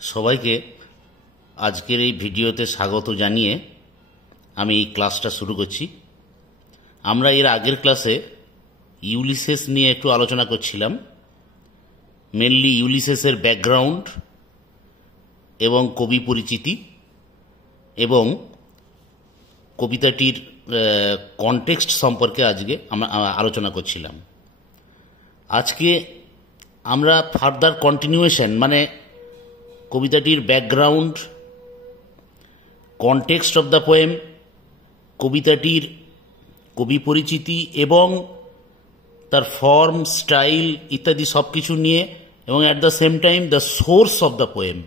সবাইকে আজকের এই ভিডিওতে স্বাগত জানিয়ে আমি এই ক্লাসটা শুরু করছি। আমরা এর আগের ক্লাসে ইউলিসেস নিয়ে একটু আলোচনা করছিলাম, মেনলি ইউলিসেসের ব্যাকগ্রাউন্ড এবং কবি পরিচিতি এবং কবিতাটির কনটেক্সট সম্পর্কে আজকে আমরা আলোচনা করছিলাম। আজকে আমরা ফার্দার কন্টিনিউয়েশন মানে কবিতাটির background, context of the poem, কবিতাটির কবি পরিচিতি এবং তার ফর্ম, স্টাইল ইত্যাদি সব কিছু নিয়ে এবং at the same time the source of the poem,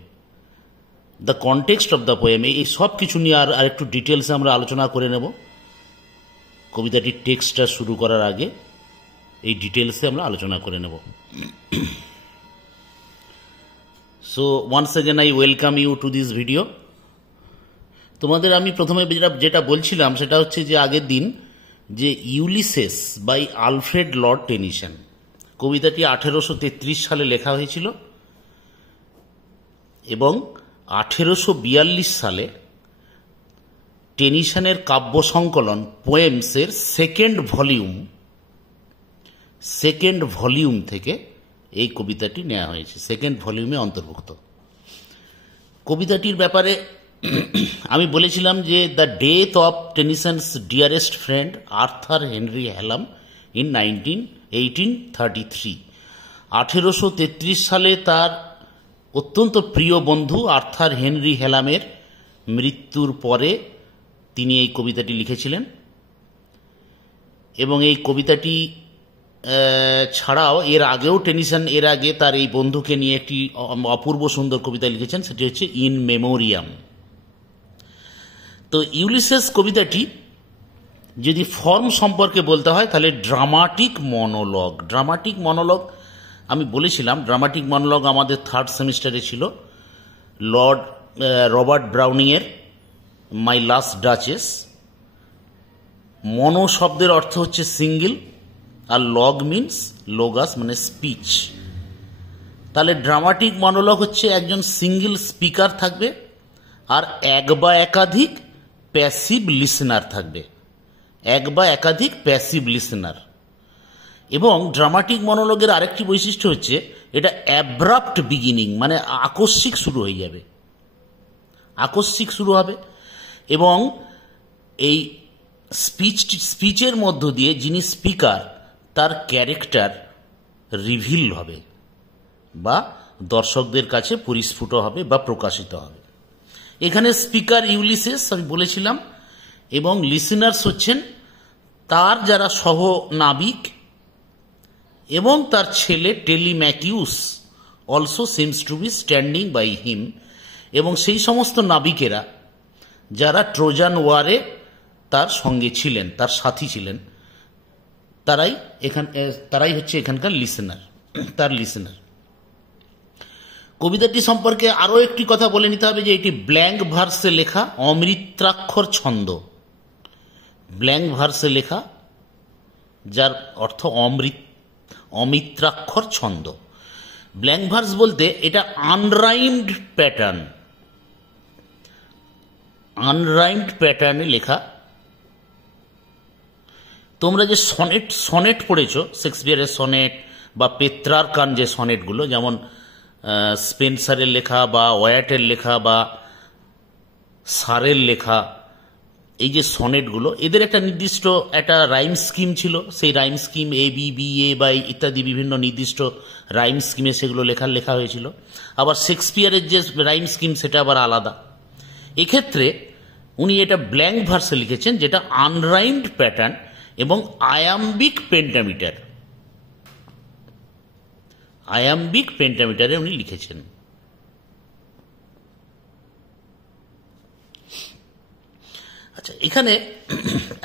the context of the poem, এই সব কিছু নিয়ে আর একটু ডিটেলসে আমরা আলোচনা করে নেব। কবিতাটির টেক্সটটা শুরু করার আগে এই ডিটেলসে আমরা আলোচনা করে নেব। So once again I welcome you to this video. তোমাদের আমি প্রথমে যেটা বলছিলাম সেটা হচ্ছে যে আগের দিন যে Ulysses by Alfred Lord Tennyson, কবিতাটি 1833 সালে লেখা হয়েছিল এবং 1842 সালে টেনিসনের কাব্য সংকলন পোয়েমসের সেকেন্ড ভলিউম থেকে এই কবিতাটি নেওয়া হয়েছে, সেকেন্ড ভলিউমে অন্তর্ভুক্ত। কবিতাটির ব্যাপারে আমি বলেছিলাম যে the death of Tennyson's dearest friend Arthur Henry Hallam in 1833। 1833 সালে তার অত্যন্ত প্রিয় বন্ধু আর্থার হেনরি হ্যালামের মৃত্যুর পরে তিনি এই কবিতাটি লিখেছিলেন এবং এই কবিতাটি ছাড়াও এর আগেও টেনিসন এর আগে তার এই বন্ধুকে নিয়ে একটি অপূর্ব সুন্দর কবিতা লিখেছেন, সেটি হচ্ছে ইন মেমোরিয়াম। তো ইউলিসেস কবিতাটি যদি ফর্ম সম্পর্কে বলতে হয় তাহলে ড্রামাটিক মনোলগ আমি বলেছিলাম, ড্রামাটিক মনোলগ আমাদের থার্ড সেমিস্টারে ছিল রবার্ট ব্রাউনিংয়ের মাই লাস্ট ডাচেস। মনো শব্দের অর্থ হচ্ছে সিঙ্গেল আর লগ মিনস লোগাস মানে স্পিচ। তাহলে ড্রামাটিক মনোলগ হচ্ছে একজন সিঙ্গেল স্পিকার থাকবে আর এক বা একাধিক প্যাসিভ লিসেনার থাকবে, এবং ড্রামাটিক মনোলগের আরেকটি বৈশিষ্ট্য হচ্ছে এটা অ্যাব্রাপ্ট বিগিনিং, মানে আকস্মিক শুরু হবে এবং এই স্পিচের মধ্য দিয়ে যিনি স্পিকার তার ক্যারেক্টার রিভিল হবে বা দর্শকদের কাছে পরিস্ফুট হবে বা প্রকাশিত হবে। এখানে স্পিকার ইউলিসেস আমি বলেছিলাম এবং লিসেনার্স হচ্ছেন তার যারা সহ নাবিক এবং তার ছেলে Telemachus also seems to be standing by him, এবং সেই সমস্ত নাবিকেরা যারা ট্রোজান ওয়ারে তার সঙ্গে ছিলেন, তার সাথী ছিলেন, তারাই হচ্ছে এখানকার লিসেনার। কবিতাটি সম্পর্কে আরো একটি কথা বলে নিতে হবে যে এটি ব্ল্যাঙ্ক ভার্সে লেখা, অমৃতাক্ষর ছন্দ, যার অর্থ অমৃতাক্ষর ছন্দ। ব্ল্যাঙ্ক ভার্স বলতে এটা আনরাইমড প্যাটার্নে লেখা। তোমরা যে সনেট পড়েছ, শেক্সপিয়ারের সনেট বা পেত্রার্কান যে সনেটগুলো, যেমন স্পেন্সারের লেখা বা ওয়াটের লেখা বা সারের লেখা, এই যে সনেটগুলো এদের একটা নির্দিষ্ট একটা রাইম স্কিম ছিল। সেই রাইম স্কিম A-B-B-A বাই ইত্যাদি বিভিন্ন নির্দিষ্ট রাইম স্কিমে সেগুলো লেখা হয়েছিল। আবার শেক্সপিয়ারের যে রাইম স্কিম সেটা আবার আলাদা। এক্ষেত্রে উনি এটা ব্ল্যাঙ্ক ভার্সে লিখেছেন, যেটা আনরাইমড প্যাটার্ন এবং আয়াম্বিক পেন্টামিটারে উনি লিখেছেন। আচ্ছা, এখানে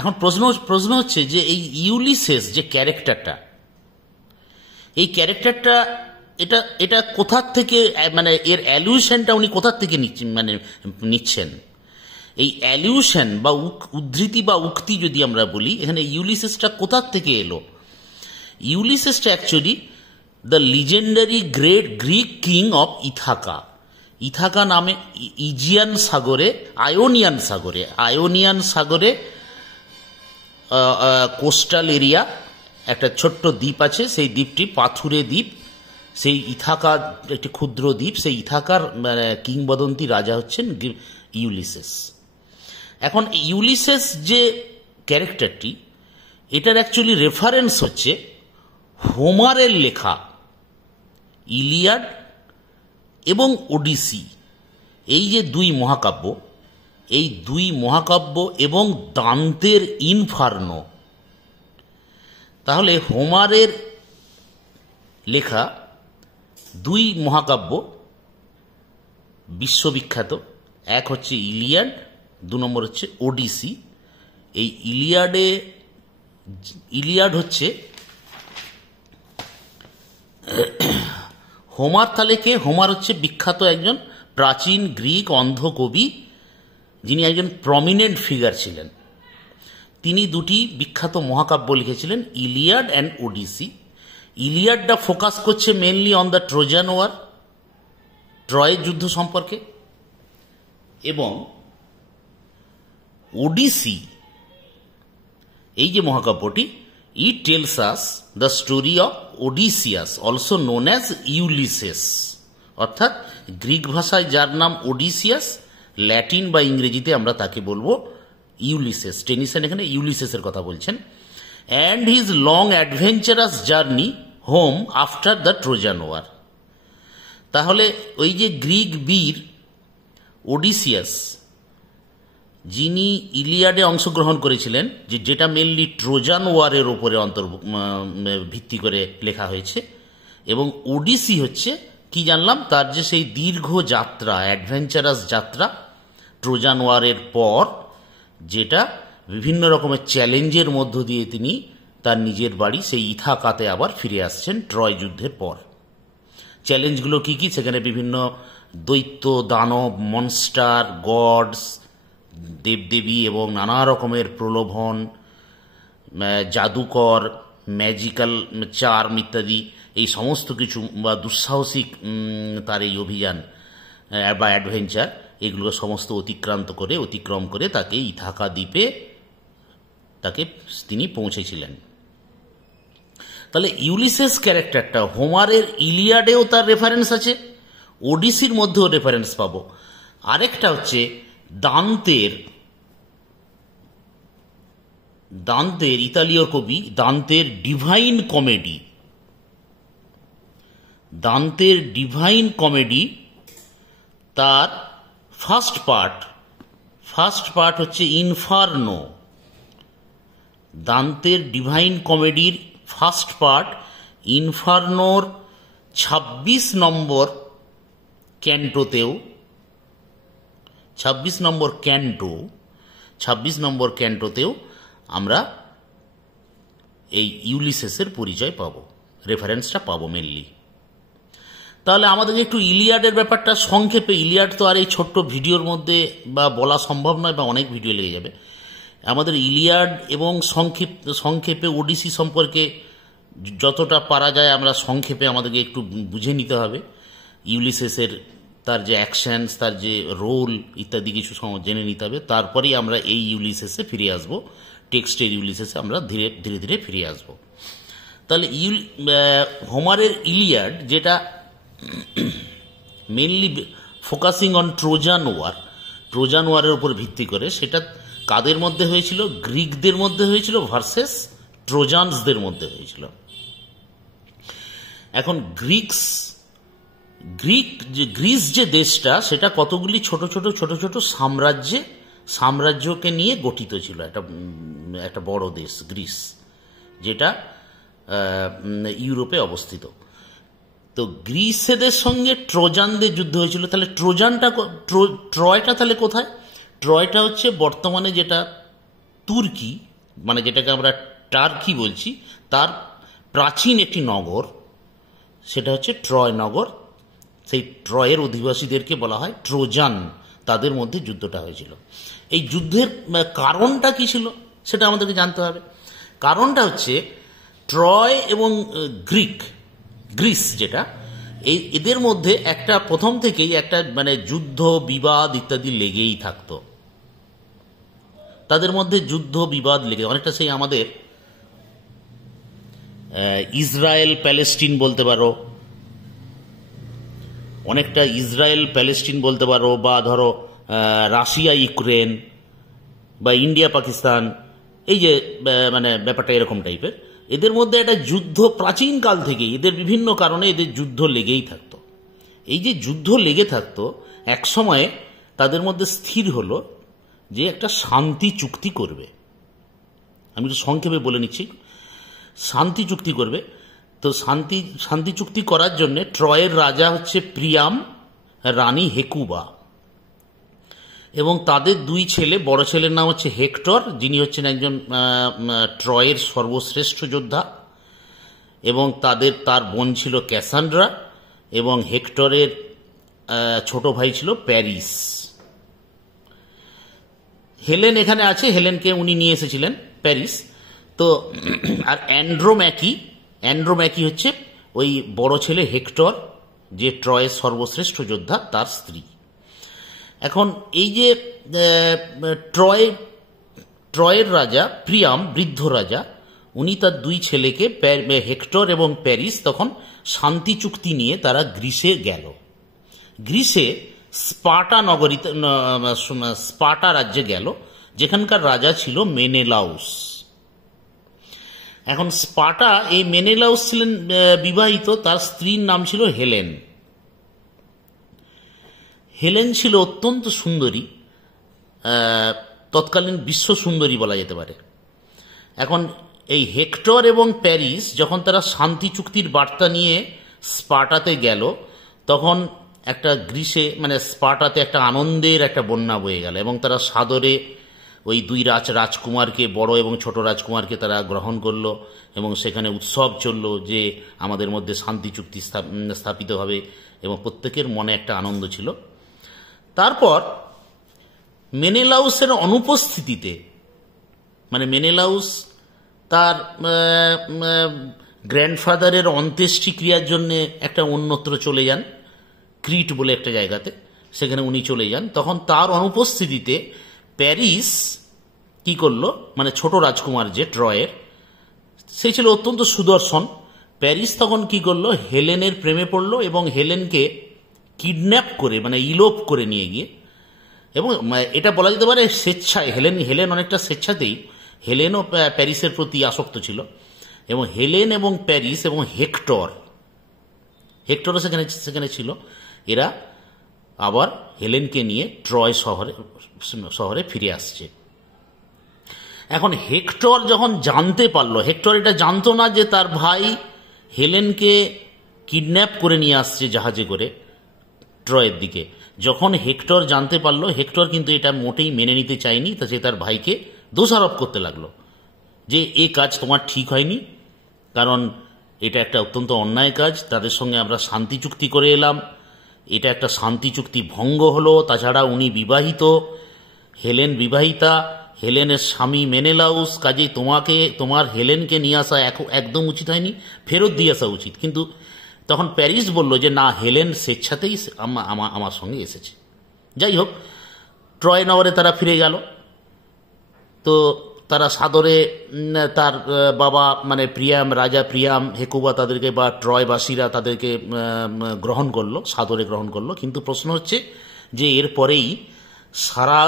এখন প্রশ্ন হচ্ছে যে এই ইউলিসেস যে ক্যারেক্টারটা, এটা কোথা থেকে, মানে এর অ্যালিউশনটা উনি কোথা থেকে নিচ্ছেন। এই অ্যালিউশন বা উদ্ধৃতি বা উক্তি যদি আমরা বলি, এখানে ইউলিসেসটা কোথা থেকে এলো। ইউলিসেসটা actually the legendary great Greek king of Ithaca. Ithaca নামে ইজিয়ান সাগরে, আয়োনিয়ান সাগরে কোস্টাল এরিয়া একটা ছোট্ট দ্বীপ আছে, সেই দ্বীপটি পাথুরে দ্বীপ, সেই ইথাকা একটি ক্ষুদ্র দ্বীপ, সেই ইথাকার কিংবদন্তি রাজা হচ্ছেন ইউলিসেস। এখন ইউলিসেস যে ক্যারেক্টারটি, এটার অ্যাকচুয়ালি রেফারেন্স হচ্ছে হোমারের লেখা ইলিয়াড এবং ওডিসি, এই যে দুই মহাকাব্য, এই দুই মহাকাব্য এবং দান্তের ইনফার্নো। তাহলে হোমারের লেখা দুই মহাকাব্য বিশ্ববিখ্যাত, এক হচ্ছে ইলিয়াড, 2 নম্বর হচ্ছে ওডিসি। এই ইলিয়াড হচ্ছে হোমার, তাহলে কে? হোমার হচ্ছে বিখ্যাত একজন প্রাচীন গ্রিক অন্ধ কবি, যিনি একজন প্রমিনেন্ট ফিগার ছিলেন। তিনি দুটি বিখ্যাত মহাকাব্য লিখেছিলেন, ইলিয়াড অ্যান্ড ওডিসি। ইলিয়াডটা ফোকাস করছে mainly on the Trojan war, ট্রয়ের যুদ্ধ সম্পর্কে, এবং ওডিসি এই যে মহাকাব্যটি, it tells us the story of Odysseus, also known as Ulysses, অর্থাৎ গ্রিক ভাষায় যার নাম ওডিসিয়াস, ল্যাটিন বা ইংরেজিতে আমরা তাকে বলবো ইউলিসেস। টেনিসন এখানে ইউলিসেসের কথা বলছেন। And his long adventurous journey home after the Trojan war. তাহলে ওই যে গ্রিক বীর ওডিসিয়াস, যিনি ইলিয়াডে অংশগ্রহণ করেছিলেন, যেটা মেনলি ট্রোজান ওয়ারের ওপরে ভিত্তি করে লেখা হয়েছে, এবং ওডিসি হচ্ছে কি জানলাম, তার যে সেই দীর্ঘ যাত্রা, অ্যাডভেঞ্চারাস যাত্রা ট্রোজান ওয়ারের পর, যেটা বিভিন্ন রকমের চ্যালেঞ্জের মধ্য দিয়ে তিনি তার নিজের বাড়ি সেই ইথাকাতে আবার ফিরে আসছেন ট্রয় যুদ্ধের পর। চ্যালেঞ্জগুলো কি কি? সেখানে বিভিন্ন দৈত্য, দানব, মনস্টার, গডস, দেবদেবী এবং নানা রকমের প্রলোভন, জাদুকর, ম্যাজিক্যাল চার্ম ইত্যাদি, এই সমস্ত কিছু বা দুঃসাহসিক তার এই অভিযান বা অ্যাডভেঞ্চার, এগুলো সমস্ত অতিক্রম করে তাকে ইথাকা দ্বীপে তিনি পৌঁছেছিলেন। তাহলে ইউলিসেস ক্যারেক্টারটা হোমারের ইলিয়াডেও তার রেফারেন্স আছে, ওডিসির মধ্যেও রেফারেন্স পাবো। আরেকটা হচ্ছে দান্তের ইতালীয় কবি দান্তের ডিভাইন কমেডি, তার ফার্স্ট পার্ট হচ্ছে ইনফার্নো। দান্তের ডিভাইন কমেডির ফার্স্ট পার্ট ইনফার্নোর 26 নম্বর ক্যান্টোতেও আমরা এই ইউলিসেসের পরিচয় পাবো, রেফারেন্সটা পাবো মেনলি। তাহলে আমাদের একটু ইলিয়াডের ব্যাপারটা সংক্ষেপে, ইলিয়াড তো আর এই ছোট্ট ভিডিওর মধ্যে বা বলা সম্ভব নয়, বা অনেক ভিডিও লেগে যাবে। আমাদের ইলিয়াড এবং সংক্ষেপে ওডিসি সম্পর্কে যতটা পারা যায় আমরা সংক্ষেপে আমাদেরকে একটু বুঝে নিতে হবে। ইউলিসেসের তার যে অ্যাকশনস, তার যে রোল ইত্যাদি কিছু জেনে নিতে হবে, তারপরেই আমরা এই ইউলিসেসে ফিরে আসবো, টেক্সটের ইউলিসেসে আমরা ধীরে ধীরে ফিরে আসবো। তাহলে হোমারের ইলিয়াড, যেটা মেনলি ফোকাসিং অন ট্রোজান ওয়ারের উপর ভিত্তি করে, সেটা কাদের মধ্যে হয়েছিল? গ্রিকদের মধ্যে হয়েছিল ভার্সেস ট্রোজানসদের মধ্যে হয়েছিল। এখন গ্রিস যে দেশটা, সেটা কতগুলি ছোট ছোট সাম্রাজ্যকে নিয়ে গঠিত ছিল, একটা বড় দেশ গ্রিস, যেটা ইউরোপে অবস্থিত। তো গ্রিসেদের সঙ্গে ট্রোজানদের যুদ্ধ হয়েছিল। তাহলে ট্রয়টা তাহলে কোথায়? ট্রয়টা হচ্ছে বর্তমানে যেটা তুর্কি, মানে যেটাকে আমরা টার্কি বলছি, তার প্রাচীন একটি নগর, সেটা হচ্ছে ট্রয় নগর। সেই ট্রয়ের অধিবাসীদেরকে বলা হয় ট্রোজান। তাদের মধ্যে যুদ্ধটা হয়েছিল। এই যুদ্ধের কারণটা কি ছিল সেটা আমাদেরকে জানতে হবে। কারণটা হচ্ছে ট্রয় এবং গ্রিস, যেটা এদের মধ্যে একটা প্রথম থেকেই একটা মানে যুদ্ধ বিবাদ ইত্যাদি লেগেই থাকতো, তাদের মধ্যে যুদ্ধ বিবাদ লেগে, অনেকটা সেই আমাদের ইসরায়েল প্যালেস্টিন বলতে পারো, অনেকটা ইসরায়েল প্যালেস্টিন বলতে পারো, বা ধরো রাশিয়া ইউক্রেন বা ইন্ডিয়া পাকিস্তান, এই যে মানে ব্যাপারটা এরকম টাইপের। এদের মধ্যে একটা যুদ্ধ প্রাচীনকাল থেকেই, এদের বিভিন্ন কারণে এদের যুদ্ধ লেগেই থাকতো। এই যে যুদ্ধ লেগে থাকতো, এক সময়ে তাদের মধ্যে স্থির হলো যে একটা শান্তি চুক্তি করবে। আমি একটু সংক্ষেপে বলে নিচ্ছি, শান্তি চুক্তি করবে। তো শান্তি চুক্তি করার জন্য ট্রয়ের রাজা হচ্ছে প্রিয়াম, রানী হেকুবা, এবং তাদের দুই ছেলে, বড় ছেলের নাম হচ্ছে হেক্টর, যিনি হচ্ছেন একজন ট্রয়ের সর্বশ্রেষ্ঠ যোদ্ধা, এবং তার বোন ছিল ক্যাসান্ড্রা, এবং হেক্টরের ছোট ভাই ছিল প্যারিস। হেলেন এখানে আছে, হেলেনকে উনি নিয়ে এসেছিলেন, প্যারিস। তো আর অ্যান্ড্রোম্যাকি হচ্ছে ওই বড় ছেলে হেক্টর, যে ট্রয়ের সর্বশ্রেষ্ঠ যোদ্ধা, তার স্ত্রী। এখন এই যে ট্রয়ের রাজা প্রিয়াম, বৃদ্ধ রাজা, উনি তার দুই ছেলেকে, হেক্টর এবং প্যারিস, তখন শান্তি চুক্তি নিয়ে তারা গ্রিসে গেল। গ্রিসে স্পার্টা নগরীতে, স্পার্টা রাজ্যে গেল, যেখানকার রাজা ছিল মেনেলাউস। এখন স্পার্টা, এই মেনেলাউস ছিলেন বিবাহিত, তার স্ত্রীর নাম ছিল হেলেন। হেলেন ছিল অত্যন্ত সুন্দরী, তৎকালীন বিশ্ব সুন্দরী বলা যেতে পারে। এখন এই হেক্টর এবং প্যারিস যখন তারা শান্তি চুক্তির বার্তা নিয়ে স্পার্টাতে গেল, তখন একটা গ্রিসে মানে স্পার্টাতে একটা আনন্দের একটা বন্যা বয়ে গেল, এবং তারা সাদরে ওই দুই রাজকুমারকে, বড় এবং ছোট রাজকুমারকে তারা গ্রহণ করলো, এবং সেখানে উৎসব চলল যে আমাদের মধ্যে শান্তি চুক্তি স্থাপিত হবে, এবং প্রত্যেকের মনে একটা আনন্দ ছিল। তারপর মেনেলাউসের অনুপস্থিতিতে, মানে মেনেলাউস তার গ্র্যান্ডফাদারের অন্ত্যেষ্টিক্রিয়ার জন্য একটা অন্যত্র চলে যান, ক্রিট বলে একটা জায়গাতে, সেখানে উনি চলে যান। তখন তার অনুপস্থিতিতে প্যারিস কি করলো, মানে ছোট রাজকুমার যে ট্রয়ের, সেই ছিল অত্যন্ত সুদর্শন। প্যারিস তখন কি করলো, হেলেনের প্রেমে পড়লো, এবং হেলেনকে কিডন্যাপ করে, মানে ইলোপ করে নিয়ে গিয়ে, এবং এটা বলা যেতে পারে স্বেচ্ছায়, হেলেন অনেকটা স্বেচ্ছাতেই, হেলেনও প্যারিসের প্রতি আসক্ত ছিল, এবং হেলেন এবং প্যারিস এবং হেক্টরও সেখানে ছিল, এরা আবার হেলেনকে নিয়ে ট্রয় শহরে ফিরে আসছে। এখন হেক্টর যখন জানতে পারলো, হেক্টর এটা জানতো না যে তার ভাই হেলেনকে কিডন্যাপ করে নিয়ে আসছে জাহাজে করে ট্রয়ের দিকে। যখন হেক্টর জানতে পারলো, হেক্টর কিন্তু এটা মোটেই মেনে নিতে চায়নি, তা সে তার ভাইকে দোষারোপ করতে লাগলো যে এই কাজ তোমার ঠিক হয়নি, কারণ এটা একটা অত্যন্ত অন্যায় কাজ, তাদের সঙ্গে আমরা শান্তি চুক্তি করে এলাম, এটা একটা শান্তি চুক্তি ভঙ্গ হলো। তাছাড়া উনি বিবাহিত, হেলেন বিবাহিতা, হেলেনের স্বামী মেনেলাউস, কাজেই তোমার হেলেনকে নিয়ে আসা একদম উচিত হয়নি, ফেরত দিয়ে আসা উচিত। কিন্তু তখন প্যারিস বলল যে না, হেলেন স্বেচ্ছাতেই আমার সঙ্গে এসেছে। যাই হোক, ট্রয় নগরে তারা ফিরে গেল। তো তারা সাদরে তার বাবা মানে রাজা প্রিয়াম, হেকুবা তাদেরকে, বা ট্রয়বাসীরা তাদেরকে গ্রহণ করলো, সাদরে গ্রহণ করলো। কিন্তু প্রশ্ন হচ্ছে যে এরপরেই সারা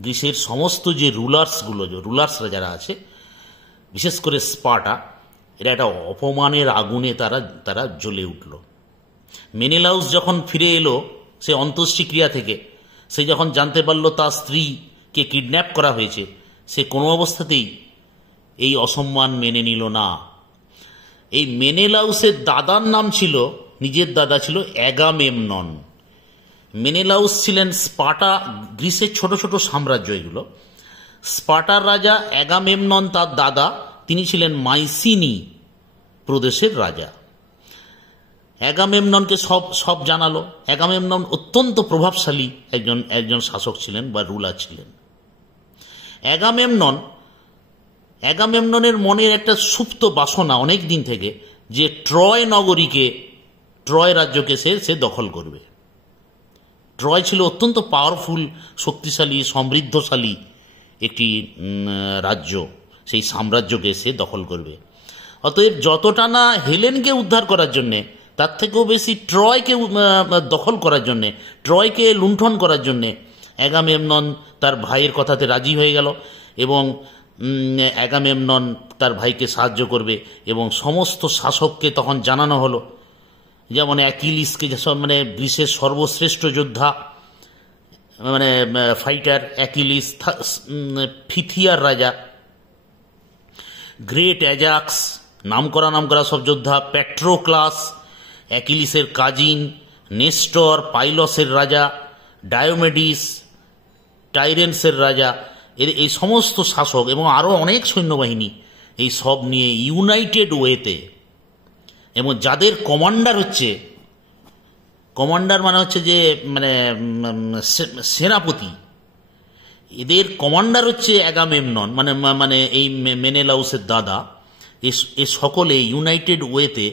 গ্রিসের সমস্ত যে রুলার্সরা যারা আছে, বিশেষ করে স্পার্টা, এরা একটা অপমানের আগুনে তারা জ্বলে উঠল। মেনেলাউস যখন ফিরে এলো সে অন্ত্যেষ্টিক্রিয়া থেকে, সে যখন জানতে পারল তার স্ত্রীকে কিডন্যাপ করা হয়েছে, সে কোনো অবস্থাতেই এই অসম্মান মেনে নিল না। এই মেনেলাউসের দাদার নাম ছিল, নিজের দাদা ছিল অ্যাগামেমনন। মেনেলাউস ছিলেন স্পার্টা, গ্রিসের ছোট ছোট সাম্রাজ্য এগুলো। স্পার্টার রাজা অ্যাগামেমনন তার দাদা, তিনি ছিলেন মাইসিনি প্রদেশের রাজা। অ্যাগামেমননকে সব জানালো। অ্যাগামেমনন অত্যন্ত প্রভাবশালী একজন শাসক ছিলেন বা রুলার ছিলেন। অ্যাগামেমননের মনের একটা সুপ্ত বাসনা অনেক দিন থেকে, যে ট্রয় নগরীকে, ট্রয় রাজ্যকে সে দখল করবে। ট্রয় ছিল অত্যন্ত পাওয়ারফুল, শক্তিশালী, সমৃদ্ধশালী একটি রাজ্য, সেই সাম্রাজ্যকে সে দখল করবে। অতএব যতটা না হেলেনকে উদ্ধার করার জন্যে, তার থেকেও বেশি ট্রয়কে দখল করার জন্যে, ট্রয়কে লুণ্ঠন করার জন্যে অ্যাগামেমনন তার ভাইয়ের কথাতে রাজি হয়ে গেল এবং অ্যাগামেমনন তার ভাইকে সাহায্য করবে এবং সমস্ত শাসককে তখন জানানো হলো, যেমন অ্যাকিলিসকে, মানে গ্রিসের সর্বশ্রেষ্ঠ যোদ্ধা, মানে ফাইটার অ্যাকিলিস, ফিথিয়ার রাজা, গ্রেট অ্যাজাক্স, নামকরা সব যোদ্ধা, প্যাট্রোক্লাস, অ্যাকিলিসের কাজিন, নেস্টর, পাইলসের রাজা, ডায়োমেডিস, টাইরেন্সের রাজা, এই সমস্ত শাসক এবং আরও অনেক সৈন্যবাহিনী, এই সব নিয়ে ইউনাইটেড ওয়েতে, এবং যাদের কমান্ডার মানে হচ্ছে যে মানে সেনাপতি, এদের কমান্ডার হচ্ছে অ্যাগামেমনন, মানে এই মেনেলাউসের দাদা। এ সকলে ইউনাইটেড ওয়েতে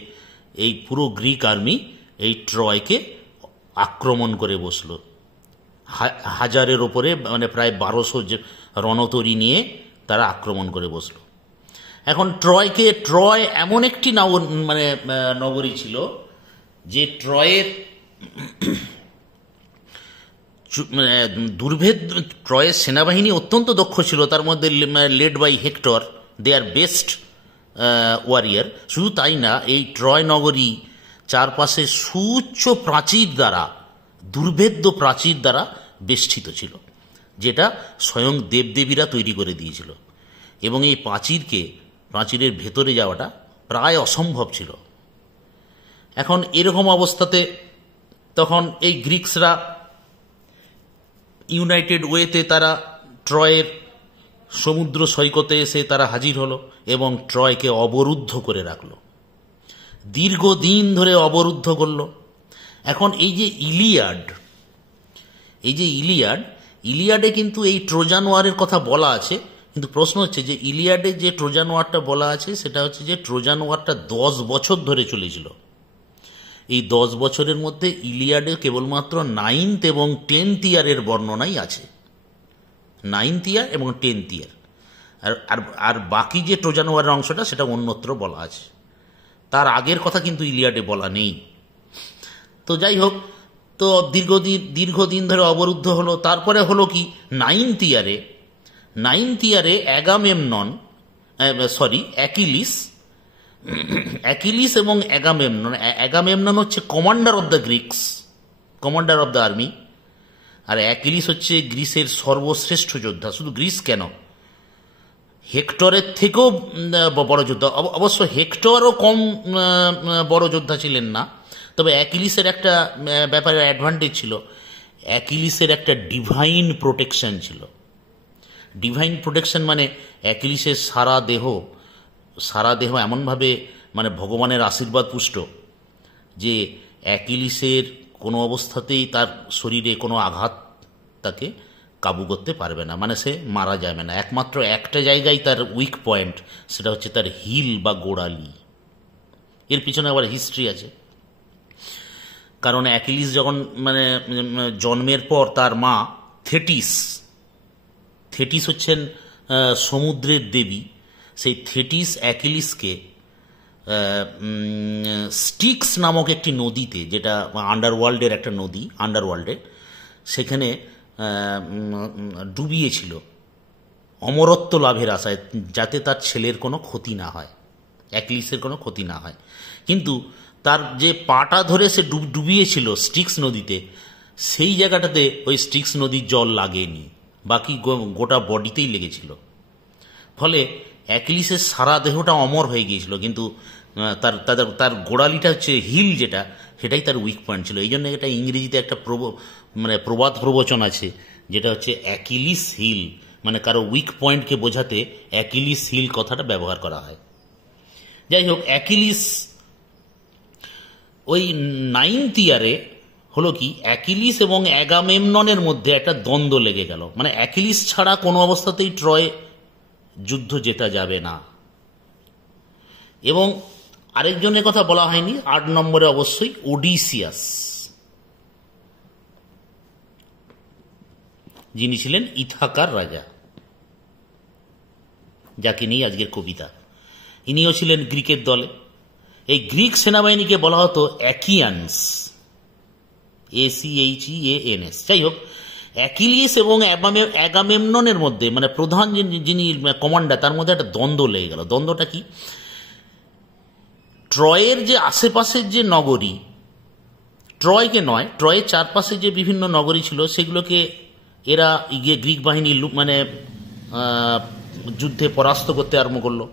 এই পুরো গ্রিক আর্মি এই ট্রয়কে আক্রমণ করে বসল। হাজারের ওপরে, মানে প্রায় 1200 রণতরী নিয়ে তারা আক্রমণ করে বসল। এখন ট্রয় এমন একটি নগরী ছিল যে ট্রয়ের ট্রয়ের সেনাবাহিনী অত্যন্ত দক্ষ ছিল, তার মধ্যে led by Hector, they are best warrior. শুধু তাই না, এই ট্রয় নগরী চারপাশে সুউচ্চ প্রাচীর দ্বারা, দুর্ভেদ্য প্রাচীর দ্বারা বেষ্টিত ছিল, যেটা স্বয়ং দেবদেবীরা তৈরি করে দিয়েছিল, এবং এই প্রাচীরের ভেতরে যাওয়াটা প্রায় অসম্ভব ছিল। এখন এরকম অবস্থাতে তখন এই গ্রিকসরা ইউনাইটেড ওয়েতে তারা ট্রয়ের সমুদ্র সৈকতে এসে তারা হাজির হলো এবং ট্রয়কে অবরুদ্ধ করে রাখল, দীর্ঘদিন ধরে অবরুদ্ধ করল। এখন এই যে ইলিয়াডে কিন্তু এই ট্রোজান ওয়ারের কথা বলা আছে, কিন্তু প্রশ্ন হচ্ছে যে ইলিয়াডে যে ট্রোজান ওয়ারটা বলা আছে সেটা হচ্ছে যে ট্রোজান ওয়ারটা 10 বছর ধরে চলেছিল। এই 10 বছরের মধ্যে ইলিয়াডে কেবলমাত্র 9th এবং 10th ইয়ারের বর্ণনাই আছে, 9th ইয়ার এবং 10th ইয়ার, আর বাকি যে ট্রোজান ওয়ারের অংশটা সেটা অন্যত্র বলা আছে, তার আগের কথা কিন্তু ইলিয়াডে বলা নেই। তো যাই হোক, তো দীর্ঘদিন ধরে অবরুদ্ধ হলো। তারপরে হলো কি, 9th ইয়ারে অ্যাকিলিস এবং অ্যাগামেমনন হচ্ছে commander of the Greeks, commander of the army, আর অ্যাকিলিস হচ্ছে গ্রিসের সর্বশ্রেষ্ঠ যোদ্ধা। শুধু গ্রিস কেন, হেক্টরের থেকেও বড় যোদ্ধা। অবশ্য হেক্টরও কম বড় যোদ্ধা ছিলেন না, তবে অ্যাকিলিসের একটা ব্যাপারে অ্যাডভান্টেজ ছিল, অ্যাকিলিসের একটা ডিভাইন প্রোটেকশন ছিল। ডিভাইন প্রোটেকশন মানে অ্যাকিলিসের সারা দেহ এমনভাবে মানে ভগবানের আশীর্বাদ পুষ্ট যে অ্যাকিলিসের কোনো অবস্থাতেই তার শরীরে কোনো আঘাত তাকে কাবু করতে পারবে না, মানে সে মারা যাবে না। একমাত্র একটা জায়গায় তার উইক পয়েন্ট, সেটা হচ্ছে তার হিল বা গোড়ালি। এর পিছনে আবার হিস্ট্রি আছে, কারণ অ্যাকিলিস যখন মানে জন্মের পর তার মা থেটিস হচ্ছেন সমুদ্রের দেবী, সেই থেটিস অ্যাকিলিসকে স্টিক্স নামক একটি নদীতে, যেটা আন্ডারওয়ার্ল্ডের একটা নদী, সেখানে ডুবিয়েছিল অমরত্ব লাভের আশায়, যাতে তার ছেলের কোনো ক্ষতি না হয়, অ্যাকিলিসের কোনো ক্ষতি না হয়। কিন্তু তার যে পাটা ধরে সে ডুবিয়েছিল স্টিক্স নদীতে, সেই জায়গাটাতে ওই স্টিক্স নদীর জল লাগেনি, বাকি গোটা বডিতেই লেগেছিল। ফলে অ্যাকিলিসের সারা দেহটা অমর হয়ে গিয়েছিল, কিন্তু তার গোড়ালিটা হচ্ছে হিল, সেটাই তার উইক পয়েন্ট ছিল। এই জন্য এটা ইংরেজিতে একটা প্রবাদ প্রবচন আছে, যেটা হচ্ছে অ্যাকিলিস হিল, মানে কারো উইক পয়েন্টকে বোঝাতে অ্যাকিলিস হিল কথাটা ব্যবহার করা হয়। যাই হোক, অ্যাকিলিস ওই 9th ইয়ারে হলো কি, অ্যাকিলিস এবং অ্যাগামেমননের মধ্যে একটা দ্বন্দ্ব লেগে গেল, মানে অ্যাকিলিস ছাড়া কোনো অবস্থাতেই ট্রয় যুদ্ধ জেতা যাবে না। এবং আরেকজনের কথা বলা হয়নি, 8 নম্বরে অবশ্যই ওডিসিয়াস, যিনি ছিলেন ইথাকার রাজা, যাকে নিয়ে আজকের কবিতা। ইনিও ছিলেন গ্রিকের দলে। এই গ্রিক সেনাবাহিনীকে বলা হতো অ্যাকিয়ানস, ACHEANS। যাই হোক, অ্যাকিলিস এবং অ্যাগামেমননের মধ্যে, মানে প্রধান যিনি কমান্ডার, তার মধ্যে একটা দ্বন্দ্ব লেগে গেল। দ্বন্দ্বটা কি? ট্রয়ের যে আশেপাশের যে নগরী, ট্রয়কে নয়, ট্রয়ের চারপাশে যে বিভিন্ন নগরী ছিল, সেগুলোকে এরা গ্রিক বাহিনী মানে যুদ্ধে পরাস্ত করতে আরম্ভ করলো,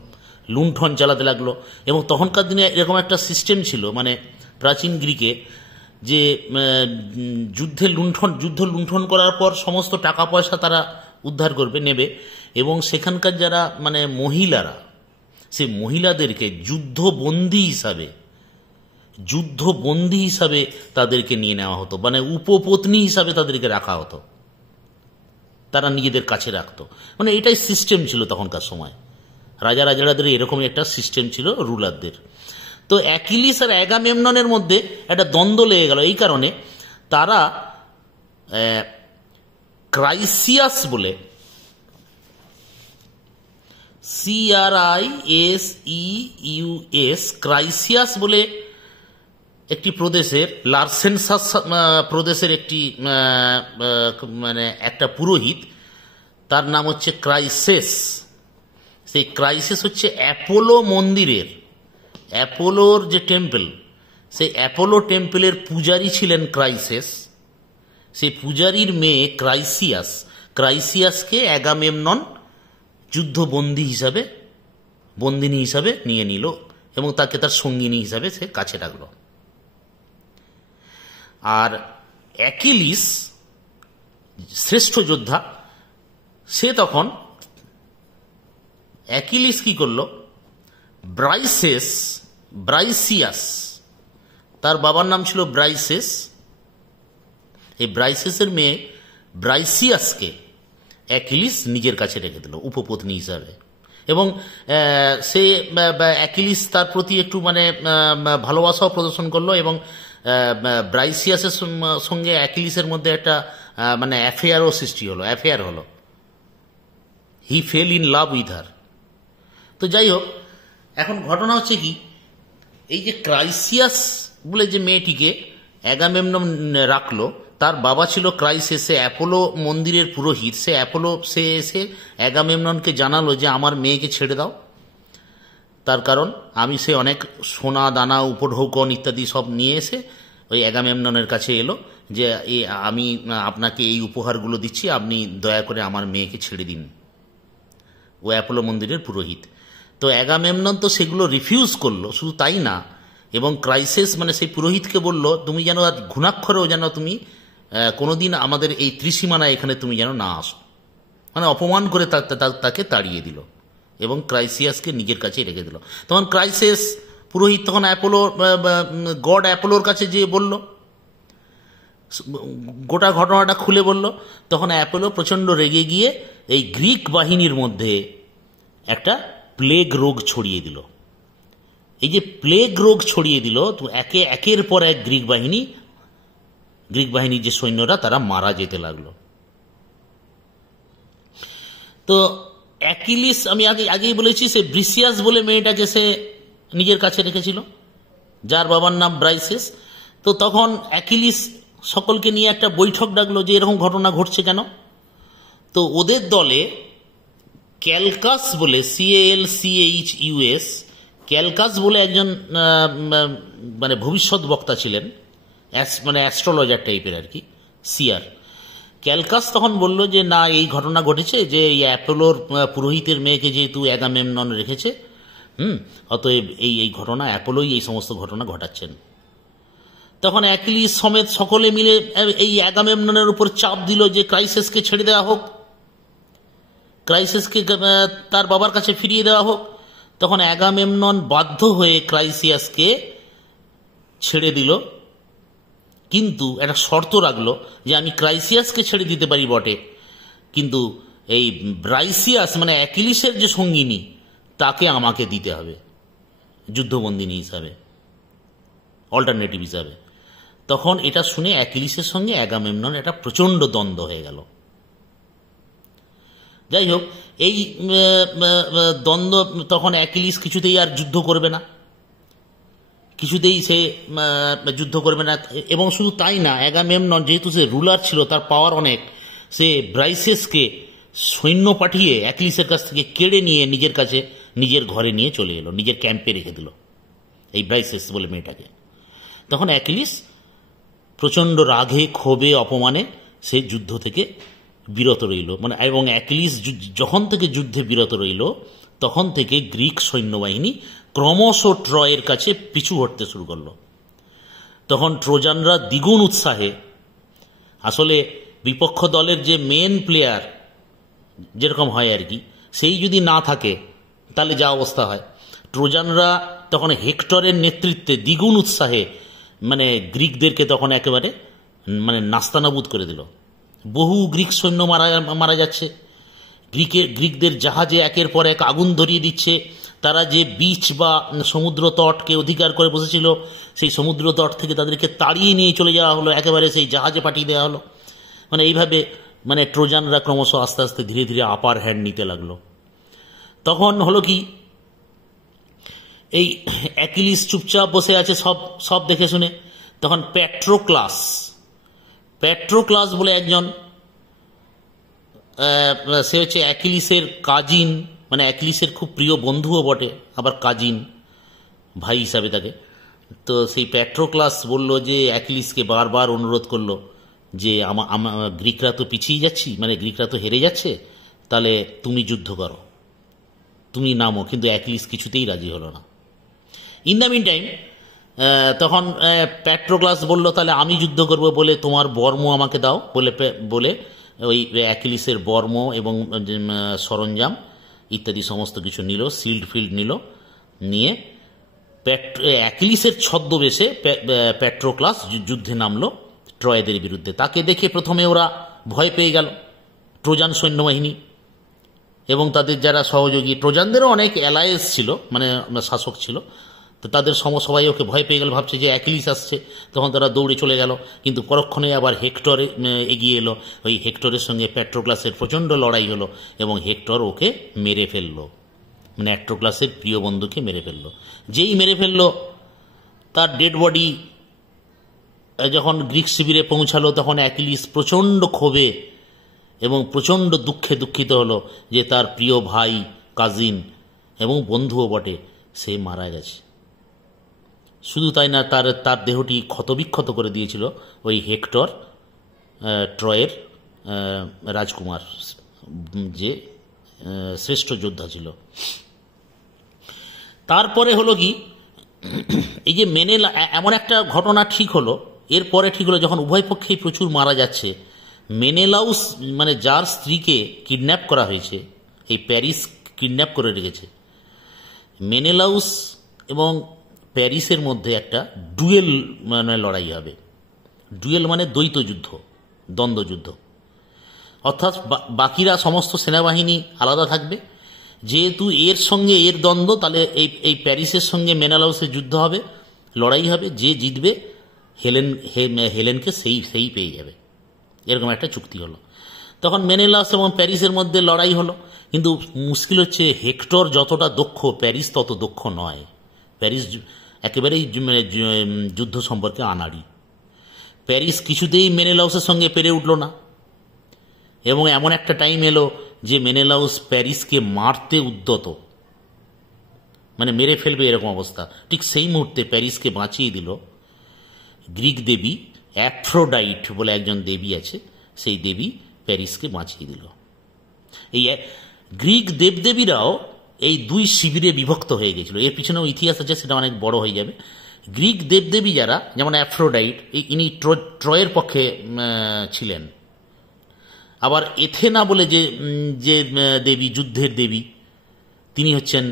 লুণ্ঠন চালাতে লাগলো। এবং তখনকার দিনে এরকম একটা সিস্টেম ছিল, মানে প্রাচীন গ্রিকে, যে যুদ্ধ লুণ্ঠন করার পর সমস্ত টাকা পয়সা তারা উদ্ধার করবে, নেবে, এবং সেখানকার যারা মানে মহিলারা, সেই মহিলাদেরকে যুদ্ধবন্দী হিসাবে তাদেরকে নিয়ে নেওয়া হতো, মানে উপপত্নী হিসাবে তাদেরকে রাখা হতো, তারা নিজেদের কাছে রাখত। মানে এটাই সিস্টেম ছিল তখনকার সময়। রাজাদের এরকমই একটা সিস্টেম ছিল রুলারদের। তো অ্যাকিলিস আর অ্যাগামেমননের মধ্যে একটা দ্বন্দ্ব লেগে গেল। এই কারণে তারা ক্রাইসিয়াস বলে, CRISEUS, ক্রাইসিয়াস বলে একটি প্রদেশের, লার্সেনসাস প্রদেশের একটি মানে একটা পুরোহিত, তার নাম হচ্ছে ক্রাইসেস। সেই ক্রাইসেস হচ্ছে অ্যাপোলো মন্দিরের, অ্যাপোলোর যে টেম্পল, সেই অ্যাপোলো টেম্পলের পূজারী ছিলেন ক্রাইসেস। সেই পূজারীর মেয়ে ক্রাইসিয়াসকে অ্যাগামেমনন যুদ্ধবন্দী হিসাবে, বন্দিনী হিসাবে নিয়ে নিল এবং তাকে তার সঙ্গিনী হিসাবে সে কাছে রাখল। আর অ্যাকিলিস শ্রেষ্ঠ যোদ্ধা, সে তখন, অ্যাকিলিস কি করল, ব্রাইসিয়াস, তার বাবার নাম ছিল ব্রাইসেস, এই ব্রাইসেসের মেয়ে ব্রাইসিয়াসকে অ্যাকিলিস নিজের কাছে রেখে দিল উপপত্নী হিসাবে। এবং সে অ্যাকিলিস তার প্রতি একটু মানে ভালোবাসাও প্রদর্শন করলো, এবং ব্রাইসিয়াসের সঙ্গে অ্যাকিলিসের মধ্যে একটা মানে অ্যাফেয়ার হলো। He fell in love with her. তো যাই হোক, এখন ঘটনা হচ্ছে কি, এই যে ক্রাইসিয়াস বলে যে মেয়েটিকে অ্যাগামেমনন রাখলো, তার বাবা ছিল ক্রাইসেস, সে অ্যাপোলো মন্দিরের পুরোহিত। সে এসে অ্যাগামেমননকে জানালো যে আমার মেয়েকে ছেড়ে দাও, তার কারণ সে অনেক সোনা দানা উপঢৌকন ইত্যাদি সব নিয়ে এসে ওই অ্যাগামেমননের কাছে এলো যে আমি আপনাকে এই উপহারগুলো দিচ্ছি, আপনি দয়া করে আমার মেয়েকে ছেড়ে দিন। ও অ্যাপোলো মন্দিরের পুরোহিত। তো অ্যাগামেমনন তো সেগুলো রিফিউজ করলো। শুধু তাই না, এবং ক্রাইসেস মানে সেই পুরোহিতকে বলল, তুমি যেন আর ঘুণাক্ষরেও যেন তুমি কোনোদিন আমাদের এই ত্রিসীমানায় এখানে তুমি যেন না আসো, মানে অপমান করে তাকে তাড়িয়ে দিল এবং ক্রাইসিয়াসকে নিজের কাছে রেখে দিল। তখন ক্রাইসেস পুরোহিত তখন গড অ্যাপোলোর কাছে যেয়ে বলল, গোটা ঘটনাটা খুলে বলল। তখন অ্যাপোলো প্রচণ্ড রেগে গিয়ে এই গ্রিক বাহিনীর মধ্যে একটা প্লেগ রোগ ছড়িয়ে দিল। এই যে প্লেগ রোগ ছড়িয়ে দিল, তো একের পর এক গ্রিক বাহিনীর যে সৈন্যরা তারা মারা যেতে লাগলো। তো অ্যাকিলিস, আমি আগেই বলেছি, সে ব্রিসিয়াস বলে মেয়েটাকে সে নিজের কাছে রেখেছিল, যার বাবার নাম ব্রাইসেস। তো তখন অ্যাকিলিস সকলকে নিয়ে একটা বৈঠক ডাকলো যে এরকম ঘটনা ঘটছে কেন। তো ওদের দলে ক্যালকাস বলে, CALCHUS, ক্যালকাস বলে একজন মানে ভবিষ্যৎ বক্তা ছিলেন, মানে অ্যাস্ট্রোলজার টাইপের আর কি, সিয়ার। ক্যালকাস তখন বলল যে না, এই ঘটনা ঘটেছে যে এই অ্যাপোলোর পুরোহিতের মেয়েকে যেহেতু অ্যাগামেমনন রেখেছে, অতএব এই ঘটনা অ্যাপোলোই এই সমস্ত ঘটনা ঘটাচ্ছেন। তখন অ্যাকিলিস সমেত সকলে মিলে এই অ্যাগামেমননের উপর চাপ দিল যে ক্রাইসেসকে ছেড়ে দেওয়া হোক, ক্রাইসেসকে তার বাবার কাছে ফিরিয়ে দেওয়া হোক। তখন অ্যাগামেমনন বাধ্য হয়ে ক্রাইসিয়াসকে ছেড়ে দিল, কিন্তু একটা শর্ত রাখলো যে আমি ক্রাইসিয়াসকে ছেড়ে দিতে পারি বটে, কিন্তু এই ব্রাইসিয়াস মানে অ্যাকিলিসের যে সঙ্গিনী তাকে আমাকে দিতে হবে। যুদ্ধবন্দিনী হিসাবে, অল্টারনেটিভ হিসাবে। তখন এটা শুনে অ্যাকিলিসের সঙ্গে অ্যাগামেমনন একটা প্রচণ্ড দ্বন্দ্ব হয়ে গেল। যাই হোক, এই দ্বন্দ্ব, তখন অ্যাকিলিস কিছুতেই আর যুদ্ধ করবে না, কিছুতেই সে যুদ্ধ করবে না। এবং শুধু তাই না, অ্যাগামেমনন যেহেতু সে রুলার ছিল, তার পাওয়ার অনেক, সে ব্রাইসেসকে সৈন্য পাঠিয়ে অ্যাকিলিসের কাছ থেকে কেড়ে নিয়ে নিজের কাছে, নিজের ঘরে নিয়ে চলে এলো, নিজের ক্যাম্পে রেখে দিল এই ব্রাইসেস বলে মেয়েটাকে। তখন অ্যাকিলিস প্রচণ্ড রাগে, ক্ষোভে, অপমানে সে যুদ্ধ থেকে বিরত রইল। মানে এবং অ্যাকিলিস যখন থেকে যুদ্ধে বিরত রইল, তখন থেকে গ্রিক সৈন্যবাহিনী ক্রমশ ট্রয়ের কাছে পিছু হটতে শুরু করলো। তখন ট্রোজানরা দ্বিগুণ উৎসাহে, আসলে বিপক্ষ দলের যে মেন প্লেয়ার যেরকম হয় আর কি, সেই যদি না থাকে তাহলে যা অবস্থা হয়, ট্রোজানরা তখন হেক্টরের নেতৃত্বে দ্বিগুণ উৎসাহে মানে গ্রিকদেরকে তখন একেবারে মানে নাস্তানাবুদ করে দিল। বহু গ্রিক সৈন্য মারা যাচ্ছে, গ্রিকদের জাহাজে একের পর এক আগুন ধরিয়ে দিচ্ছে, তারা যে বিচ বা সমুদ্র তটকে অধিকার করে বসেছিল, সেই সমুদ্র তট থেকে তাদেরকে তাড়িয়ে নিয়ে চলে যাওয়া হলো, একেবারে সেই জাহাজে পাঠিয়ে দেওয়া হলো। মানে এইভাবে মানে ট্রোজানরা ক্রমশ আস্তে আস্তে ধীরে ধীরে আপার হ্যান্ড নিতে লাগলো। তখন হলো কি, এই অ্যাকিলিস চুপচাপ বসে আছে সব দেখে শুনে। তখন প্যাট্রোক্লাস বলে একজন, সে হচ্ছে অ্যাকিলিসের কাজিন, মানে অ্যাকিলিসের খুব প্রিয় বন্ধুও বটে, আবার কাজিন, ভাই হিসাবে তাকে। তো সেই প্যাট্রোক্লাস বলল যে, অ্যাকিলিসকে বারবার অনুরোধ করলো যে গ্রিকরা তো পিছিয়ে যাচ্ছি, মানে গ্রিকরা তো হেরে যাচ্ছে, তাহলে তুমি যুদ্ধ করো, তুমি নামো। কিন্তু অ্যাকিলিস কিছুতেই রাজি হলো না। ইন দ্য মিন টাইম তখন প্যাট্রোক্লাস বলল, তাহলে আমি যুদ্ধ করব, বলে তোমার বর্ম আমাকে দাও বলে ওই অ্যাকিলিসের বর্ম এবং সরঞ্জাম ইত্যাদি সমস্ত কিছু নিল, শিল্ড ফিল্ড নিয়ে অ্যাকিলিসের ছদ্মবেশে প্যাট্রোক্লাস যুদ্ধে নামলো ট্রয়েদের বিরুদ্ধে। তাকে দেখে প্রথমে ওরা ভয় পেয়ে গেল, ট্রোজান সৈন্যবাহিনী এবং তাদের যারা সহযোগী। ট্রোজানদেরও অনেক অ্যালায়েন্স ছিল, মানে শাসক ছিল, তো তাদের সবাই ওকে ভয় পেয়ে গেল, ভাবছে যে অ্যাকিলিস আসছে। তখন তারা দৌড়ে চলে গেল, কিন্তু পরক্ষণে আবার হেক্টর এগিয়ে এলো। ওই হেক্টরের সঙ্গে প্যাট্রোক্লাসের প্রচণ্ড লড়াই হলো এবং হেক্টর ওকে মেরে ফেললো, মানে প্যাট্রোক্লাসের প্রিয় বন্ধুকে মেরে ফেললো। যেই মেরে ফেললো, তার ডেড বডি যখন গ্রিক শিবিরে পৌঁছালো, তখন অ্যাকিলিস প্রচণ্ড ক্ষোভে এবং প্রচণ্ড দুঃখে দুঃখিত হলো যে তার প্রিয় ভাই, কাজিন এবং বন্ধুও বটে, সে মারা গেছে। শুধু তাই না, তার দেহটি ক্ষতবিক্ষত করে দিয়েছিল ওই হেক্টর, ট্রয়ের রাজকুমার, যে শ্রেষ্ঠ যোদ্ধা ছিল। তারপরে হলো কি, এই যে এমন একটা ঘটনা ঠিক হলো, এরপরে ঠিক হলো যখন উভয় পক্ষেই প্রচুর মারা যাচ্ছে, মেনেলাউস মানে যার স্ত্রীকে কিডন্যাপ করা হয়েছে, এই প্যারিস কিডন্যাপ করে রেখেছে, মেনেলাউস এবং প্যারিসের মধ্যে একটা ডুয়েল মানে লড়াই হবে। ডুয়েল মানে দ্বৈত যুদ্ধ, দ্বন্দ্বযুদ্ধ, অর্থাৎ বাকিরা সমস্ত সেনাবাহিনী আলাদা থাকবে। যেহেতু এর সঙ্গে এর দ্বন্দ্ব, তাহলে এই প্যারিসের সঙ্গে মেনেলাউসের যুদ্ধ হবে, লড়াই হবে, যে জিতবে হেলেনকে সেই পেয়ে যাবে, এরকম একটা চুক্তি হলো। তখন মেনেলাস এবং প্যারিসের মধ্যে লড়াই হলো, কিন্তু মুশকিল হচ্ছে হেক্টর যতটা দক্ষ, প্যারিস তত দক্ষ নয়। প্যারিস একেবারেই যুদ্ধ সম্পর্কে আনাড়ি। প্যারিস কিছুতেই মেনেলাউসের সঙ্গে পেরে উঠল না, এবং এমন একটা টাইম এলো যে মেনেলাউস প্যারিসকে মারতে উদ্যত, মানে মেরে ফেলবে এরকম অবস্থা। ঠিক সেই মুহূর্তে প্যারিসকে বাঁচিয়ে দিল গ্রিক দেবী অ্যাফ্রোডাইট বলে একজন দেবী আছে, সেই দেবী প্যারিসকে বাঁচিয়ে দিল। এই গ্রিক দেবদেবীরাও এই দুই শিবিরে বিভক্ত হয়ে গেছিল, এর পিছনেও ইতিহাস আছে, সেটা অনেক বড় হয়ে যাবে। গ্রিক দেবদেবী যারা, যেমন অ্যাফ্রোডাইট, ইনি ট্রয়ের পক্ষে ছিলেন। আবার এথেনা বলে যে দেবী, যুদ্ধের দেবী, তিনি হচ্ছেন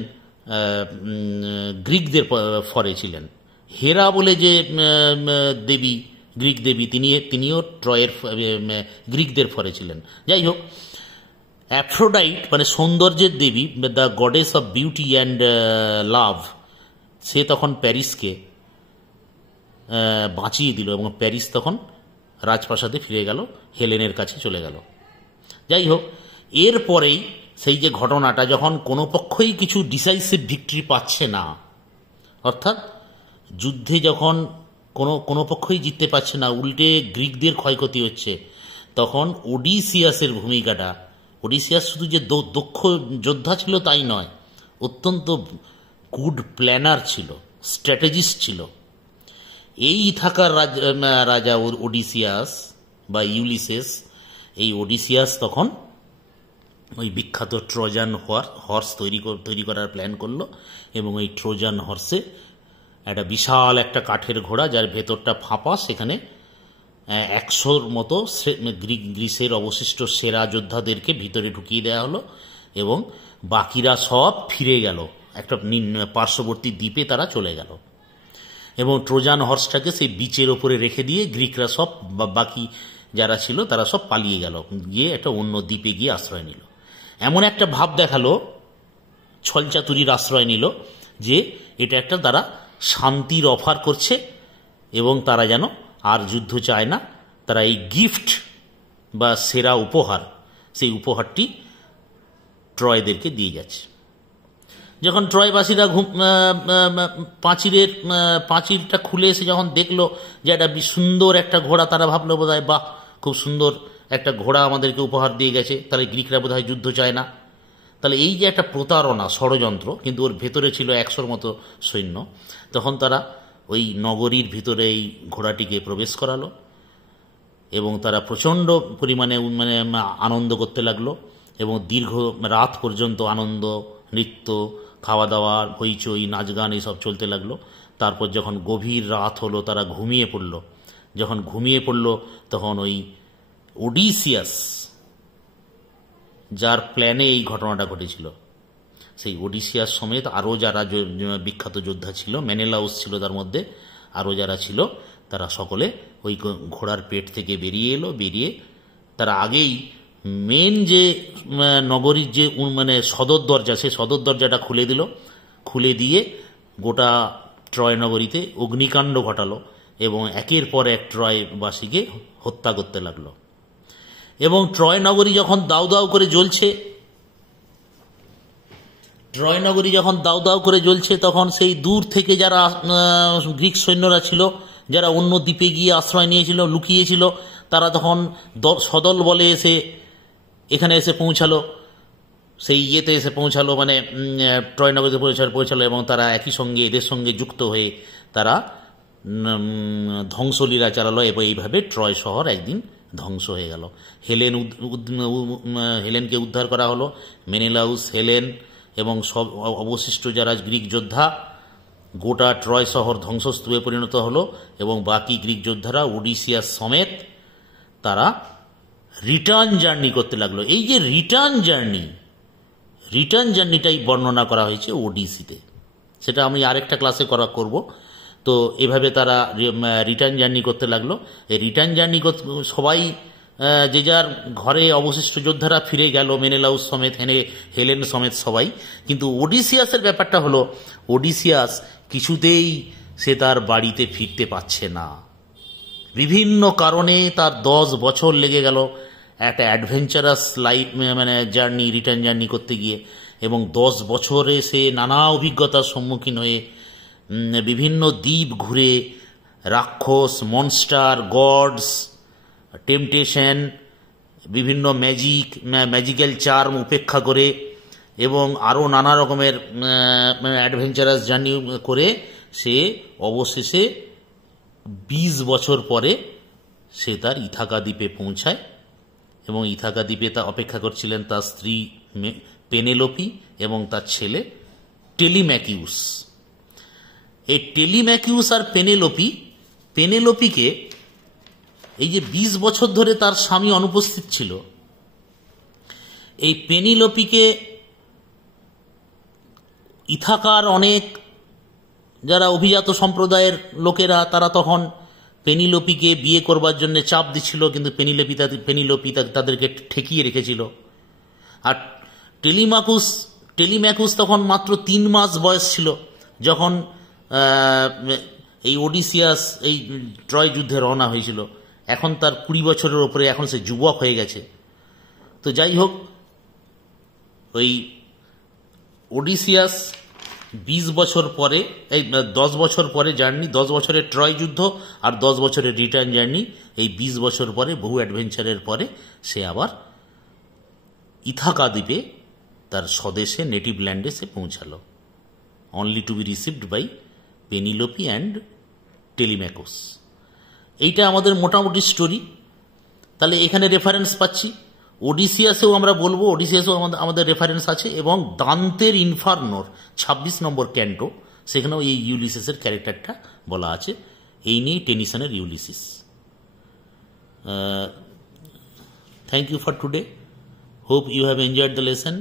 গ্রিকদের ফরে ছিলেন। হেরা বলে যে দেবী, গ্রিক দেবী, তিনিও ট্রয়ের গ্রিকদের ফরে ছিলেন। যাই হোক, অ্যাফ্রোডাইট মানে সৌন্দর্যের দেবী, the goddess of beauty and love, সে তখন প্যারিসকে বাঁচিয়ে দিল এবং প্যারিস তখন রাজপ্রাসাদে ফিরে গেল, হেলেনের কাছে চলে গেল। যাই হোক, এরপরেই সেই যে ঘটনাটা, যখন কোনো পক্ষই কিছু ডিসাইসিভ ভিক্টরি পাচ্ছে না, অর্থাৎ যুদ্ধে যখন কোনো পক্ষই জিততে পারছে না, উল্টে গ্রিকদের ক্ষয়ক্ষতি হচ্ছে, তখন ওডিসিয়াসের ভূমিকাটা, ওডিসিয়াস শুধু যে দক্ষ যোদ্ধা ছিল তাই নয়, অত্যন্ত গুড প্ল্যানার ছিল, স্ট্র্যাটেজিস্ট ছিল। এই ইথাকার রাজা ওডিসিয়াস বা ইউলিসেস, এই ওডিসিয়াস তখন ওই বিখ্যাত ট্রোজান হর্স তৈরি করার প্ল্যান করলো, এবং ওই ট্রোজান হর্সে একটা বিশাল একটা কাঠের ঘোড়া, যার ভেতরটা ফাঁপা, সেখানে 100 মতো গ্রিসের অবশিষ্ট সেরা যোদ্ধাদেরকে ভিতরে ঢুকিয়ে দেওয়া হলো, এবং বাকিরা সব ফিরে গেল, একটা পার্শ্ববর্তী দ্বীপে তারা চলে গেল, এবং ট্রোজান হর্সটাকে সেই বিচের ওপরে রেখে দিয়ে গ্রিকরা সব, বাকি যারা ছিল তারা সব পালিয়ে গেল, গিয়ে একটা অন্য দ্বীপে গিয়ে আশ্রয় নিল। এমন একটা ভাব দেখালো, ছলচাতুরির আশ্রয় নিল, যে এটা একটা তারা শান্তির অফার করছে, এবং তারা যেন আর যুদ্ধ চায় না, তারা এই গিফট বা সেরা উপহার, সেই উপহারটি ট্রয়দেরকে দিয়ে যাচ্ছে। যখন ট্রয়বাসীরা পাঁচিরটা খুলে এসে যখন দেখলো যে একটা সুন্দর একটা ঘোড়া, তারা ভাবলো বোধহয় বাহ, খুব সুন্দর একটা ঘোড়া আমাদেরকে উপহার দিয়ে গেছে, তাহলে গ্রিকরা বোধহয় যুদ্ধ চায় না। তাহলে এই যে একটা প্রতারণা, ষড়যন্ত্র, কিন্তু ওর ভেতরে ছিল 100 মতো সৈন্য, তখন তারা ওই নগরীর ভিতরে এই ঘোড়াটিকে প্রবেশ করালো, এবং তারা প্রচণ্ড পরিমাণে আনন্দ করতে লাগলো, এবং দীর্ঘ রাত পর্যন্ত আনন্দ, নৃত্য, খাওয়া দাওয়া, হইচই, নাচ গান এইসব চলতে লাগলো। তারপর যখন গভীর রাত হলো, তারা ঘুমিয়ে পড়ল। যখন ঘুমিয়ে পড়ল, তখন ওই ওডিসিয়াস, যার প্ল্যানে এই ঘটনাটা ঘটেছিল, সেই ওডিসিয়াস সমেত আরও যারা বিখ্যাত যোদ্ধা ছিল, মেনেলাউস ছিল তার মধ্যে, আরও যারা ছিল, তারা সকলে ওই ঘোড়ার পেট থেকে বেরিয়ে এলো। বেরিয়ে তারা আগেই মেন যে নগরীর যে সদর দরজা, সেই সদর দরজাটা খুলে দিল। খুলে দিয়ে গোটা ট্রয় নগরীতে অগ্নিকাণ্ড ঘটালো, এবং একের পর এক ট্রয়বাসীকে হত্যা করতে লাগলো। এবং ট্রয় নগরী যখন দাউ দাউ করে জ্বলছে, তখন সেই দূর থেকে যারা গ্রিক সৈন্যরা ছিল, যারা অন্য দ্বীপে গিয়ে আশ্রয় নিয়েছিল, লুকিয়েছিল, তারা তখন সদল বলে এখানে এসে পৌঁছালো, সেই ইয়েতে এসে পৌঁছালো, ট্রয় নগরীতে পৌঁছালো, এবং তারা একই সঙ্গে এদের সঙ্গে যুক্ত হয়ে তারা ধ্বংসলীলা চালালো, এবং এইভাবে ট্রয় শহর একদিন ধ্বংস হয়ে গেল। হেলেনকে উদ্ধার করা হলো, মেনেলাউস, হেলেন এবং সব অবশিষ্ট যারা গ্রিক যোদ্ধা, গোটা ট্রয় শহর ধ্বংসস্তূপে পরিণত হলো, এবং বাকি গ্রিক যোদ্ধারা ওডিসিয়াস সমেত তারা রিটার্ন জার্নি করতে লাগলো। এই যে রিটার্ন জার্নিটাই বর্ণনা করা হয়েছে ওডিসিতে, সেটা আমি আরেকটা ক্লাসে করব। তো এভাবে তারা রিটার্ন জার্নি করতে লাগলো। এই রিটার্ন জার্নি সবাই যে যার ঘরে অবশিষ্ট যোদ্ধারা ফিরে গেল, মেনেলাউস সমেত, হেলেন সমেত সবাই। কিন্তু ওডিসিয়াসের ব্যাপারটা হলো, ওডিসিয়াস কিছুতেই সে তার বাড়িতে ফিরতে পারছে না। বিভিন্ন কারণে তার 10 বছর লেগে গেল একটা অ্যাডভেঞ্চারাস লাইফ রিটার্ন জার্নি করতে গিয়ে, এবং 10 বছরে সে নানা অভিজ্ঞতার সম্মুখীন হয়ে বিভিন্ন দ্বীপ ঘুরে রাক্ষস, মনস্টার, গডস, টেম্পটেশন, বিভিন্ন ম্যাজিক্যাল চার্ম উপেক্ষা করে, এবং আরও নানা রকমের অ্যাডভেঞ্চারাস জার্নি করে সে অবশেষে 20 বছর পরে সে তার ইথাকা দ্বীপে পৌঁছায়, এবং ইথাকা দ্বীপে তা অপেক্ষা করছিলেন তার স্ত্রী পেনেলোপি এবং তার ছেলে টেলিম্যাকিউস। এই টেলিম্যাকিউস আর পেনেলোপিকে এই যে 20 বছর ধরে তার স্বামী অনুপস্থিত ছিল, এই পেনেলোপিকে ইথাকার অনেক যারা অভিজাত সম্প্রদায়ের লোকেরা, তারা তখন পেনিলোপিকে বিয়ে করবার জন্য চাপ দিচ্ছিল, কিন্তু পেনিলোপি তাদেরকে ঠেকিয়ে রেখেছিল। আর টেলিম্যাকুস তখন মাত্র 3 মাস বয়স ছিল যখন এই ওডিসিয়াস এই ট্রয় যুদ্ধে রওনা হয়েছিল, এখন তার 20 বছরের ওপরে, এখন সে যুবক হয়ে গেছে। তো যাই হোক, ওই ওডিসিয়াস 20 বছর পরে, এই 10 বছর পরে জার্নি, 10 বছরের ট্রয় যুদ্ধ আর 10 বছরের রিটার্ন জার্নি, এই 20 বছর পরে বহু অ্যাডভেঞ্চারের পরে সে আবার ইথাকা দ্বীপে তার স্বদেশে নেটিভ ল্যান্ডে সে পৌঁছালো, only to be received by Penelope and Telemachus. এইটা আমাদের মোটামুটি স্টোরি। তাহলে এখানে রেফারেন্স পাচ্ছি, ওডিসিয়াসেও আমরা বলবো, ওডিসিয়াসেও আমাদের রেফারেন্স আছে, এবং দান্তের ইনফার্নোর 26 নম্বর ক্যান্টো, সেখানেও এই ইউলিসিসের ক্যারেক্টারটা বলা আছে। এই নিয়ে টেনিসনের Ulysses. Thank you for today. Hope you have enjoyed the lesson.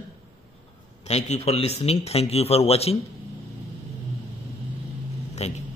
Thank you for listening. Thank you for watching. Thank you.